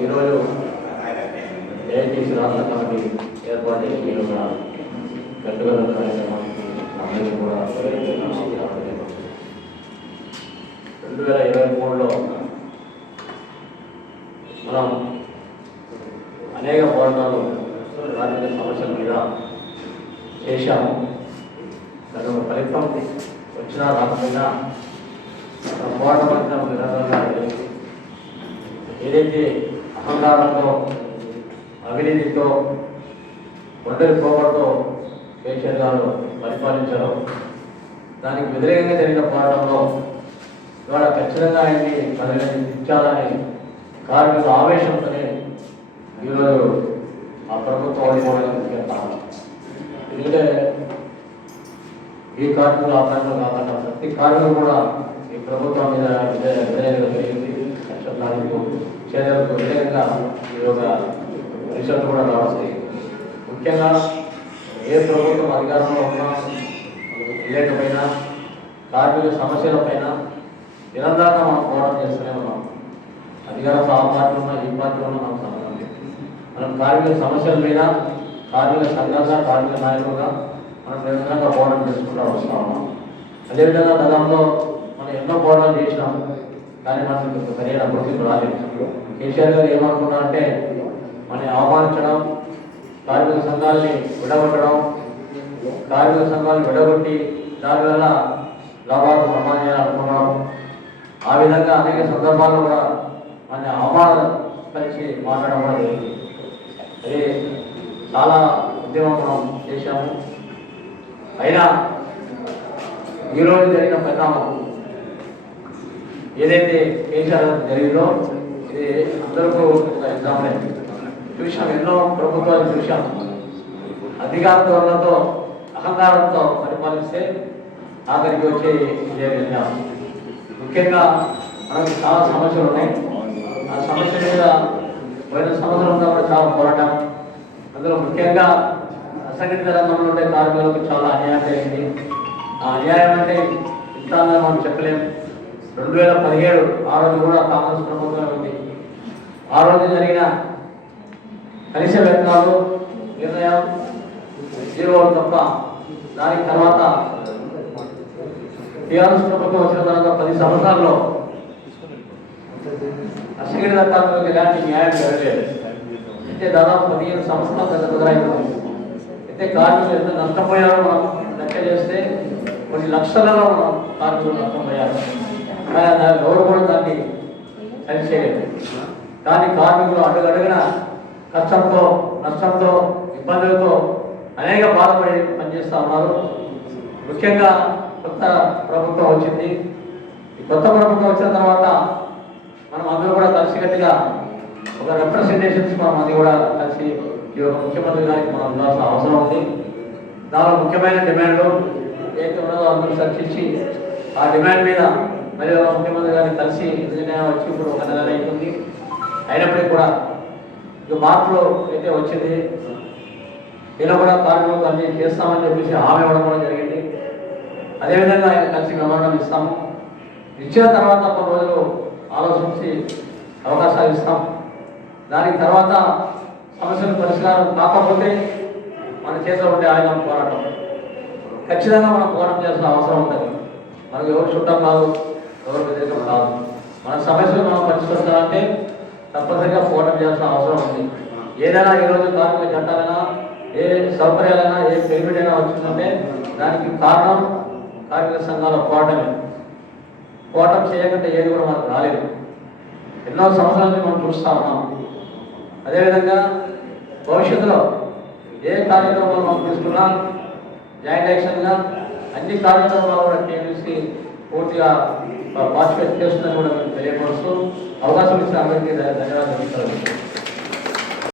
ఈరోజు ఏఐటీసీ రాష్ట్ర కమిటీ ఏర్పాటు ఈ యొక్క గట్టుగల కార్యక్రమానికి అందరికీ కూడా రెండు వేల ఇరవై మూడులో మనం అనేక పోరాటాలు రాజకీయ సమస్యల మీద చేశాము. దాని ఒక ఫలితం వచ్చినా రాకపోయినా మన పోరాటం ఒక విధంగా ఏదైతే అహంకారంతో అవినీతితో ఒంటరి పోవడంతో కేసీఆర్ గారు పరిపాలించారు దానికి వ్యతిరేకంగా జరిగిన పోరాటంలో ఇవాళ ఖచ్చితంగా ఆయన్ని పరిగణించాలని కార్మిక ఆవేశంతోనే ఈరోజు ఆ ప్రభుత్వం ఓడిపోవడానికి ఎందుకంటే ఈ కార్మికులు ఆ కాకుండా ప్రతి కార్మికులు కూడా ఈ ప్రభుత్వం మీద వ్యతిరే- జరిగింది. కష్టకాలకు చేదలకు ఈ యొక్క రిజల్ట్ కూడా రావాలి ముఖ్యంగా ఏ ప్రభుత్వం అధికారంలో ఉన్నా లేకపోయినా కార్మిక సమస్యలపైన నిరంతరంగా మనం పోరాటం చేస్తూనే ఉన్నాం. అధికారంలో ఆ పార్టీ ఉన్నా ఈ పార్టీ ఉన్నా మనకు సంబంధం మనం కార్మిక సమస్యల మీద కార్మిక సంఘంగా కార్మిక నాయకులుగా మనం నిరంతరంగా పోరాటం చేసుకుంటూ వస్తాము అదేవిధంగా గతంలో మనం ఎన్నో పోరాటాలు చేసినాం. కానీ మనకు సరైన గుర్తింపు రాలేదు. కేసీఆర్ గారు ఏమనుకున్నారంటే మనం అవమానించడం కార్మిక సంఘాలని విడగొట్టడం కార్మిక సంఘాలను విడగొట్టి దానివల్ల లాభాలు సంపాదించాలనుకున్నాం ఆ విధంగా అనేక సందర్భాల్లో కూడా మన అవమానపరిచి మాట్లాడడం కూడా జరిగింది. అది చాలా ఉద్యమం మనం చేశాము. అయినా ఈరోజు జరిగిన పరిణామం ఏదైతే కేసీఆర్ గారికి జరిగిందో ఇది అందరికీ ఒక ఎగ్జాంపుల్. చూసాం ఎన్నో ప్రభుత్వాలు చూసాం అధికార ధోరణతో అహంకారంతో పరిపాలిస్తే ఆఖరికి వచ్చి ఇదే ముఖ్యంగా మనకి చాలా సమస్యలు ఉన్నాయి. ఆ సమస్య మీద పోయిన సంవత్సరం అంతా కూడా చాలా పోరాటం. అందులో ముఖ్యంగా అసంఘటిత రంగంలో ఉండే కార్మికులకు చాలా అన్యాయం జరిగింది. ఆ అన్యాయం అంటే ఇంత మనం చెప్పలేము రెండు వేల పదిహేడు ఆ రోజు కూడా కాంగ్రెస్ ప్రభుత్వం ఉంది. ఆ రోజు జరిగిన కనీస వేతనాలు నిర్ణయం జీరో తప్ప దాని తర్వాత టీఆర్ఎస్ ప్రభుత్వం వచ్చిన తర్వాత పది సంవత్సరాల్లో అసంఘటిత కార్మికులకు ఎలాంటి న్యాయం జరగలేదు. అయితే దాదాపు పదిహేను సంవత్సరాలు పెద్ద కుదరైంది అయితే కార్మికులు ఎంత నష్టపోయారో మనం లెక్క చేస్తే కొన్ని లక్షలలో మనం కార్మికులు నష్టపోయారు కానీ దాని ఎవరు కూడా దాన్ని సరిచేయలేదు కానీ కార్మికులు అడుగడుగున కష్టంతో నష్టంతో ఇబ్బందులతో అనేక బాధపడి పనిచేస్తూ ఉన్నారు. ముఖ్యంగా కొత్త ప్రభుత్వం వచ్చింది. ఈ కొత్త ప్రభుత్వం వచ్చిన తర్వాత మనం అందరూ కూడా కలిసికట్టుగా ఒక రిప్రజెంటేషన్స్ మనం అది కూడా కలిసి ఈ యొక్క ముఖ్యమంత్రి గారికి మనం ఉండాల్సిన అవసరం ఉంది. దానిలో ముఖ్యమైన డిమాండ్లు ఏదైతే ఉన్నదో అందరూ చర్చించి ఆ డిమాండ్ మీద మరి ముఖ్యమంత్రి గారిని కలిసి నిర్ణయం వచ్చి ఇప్పుడు ఒక నెల అవుతుంది. అయినప్పటికీ కూడా ఇక మార్పులు అయితే వచ్చింది. ఇలా కూడా కార్మికులు అన్ని చేస్తామని చెప్పేసి హామీ ఇవ్వడం కూడా జరిగింది. అదేవిధంగా ఆయన కలిసి మెమోరాండం ఇస్తాము ఇచ్చిన తర్వాత కొన్ని రోజులు ఆలోచించి అవకాశాలు ఇస్తాం. దానికి తర్వాత సమస్యలు పరిష్కారం కాకపోతే మన చేతిలో ఉండే ఆయుధం పోరాటం. ఖచ్చితంగా మనం పోరాటం చేయాల్సిన అవసరం ఉంటుంది మనకు ఎవరు చుట్టం కాదు ఎవరు విదేశం కాదు. మన సమస్యలు మనం పరిష్కరించాలంటే తప్పనిసరిగా పోరాటం చేయాల్సిన అవసరం ఉంది. ఏదైనా ఈరోజు కార్మిక చట్టాలైనా ఏ సౌకర్యాలైనా ఏ బెనిఫిట్ అయినా వచ్చిందంటే దానికి కారణం కార్మిక సంఘాల పోరాటమే. పోరాటం చేయకుంటే ఏది కూడా మనకు రాలేదు. ఎన్నో సంవత్సరాలని మనం చూస్తా ఉన్నాం. అదేవిధంగా భవిష్యత్తులో ఏ కార్యక్రమాలు మనం తీసుకున్నా జాయింట్ యాక్షన్గా అన్ని కార్యక్రమాలు కూడా టీఎంసీ పూర్తిగా పార్టిసిపేట్ చేస్తుందని కూడా మేము తెలియపరుస్తూ అవకాశం ఇచ్చిన అందరికీ ధన్యవాదాలు.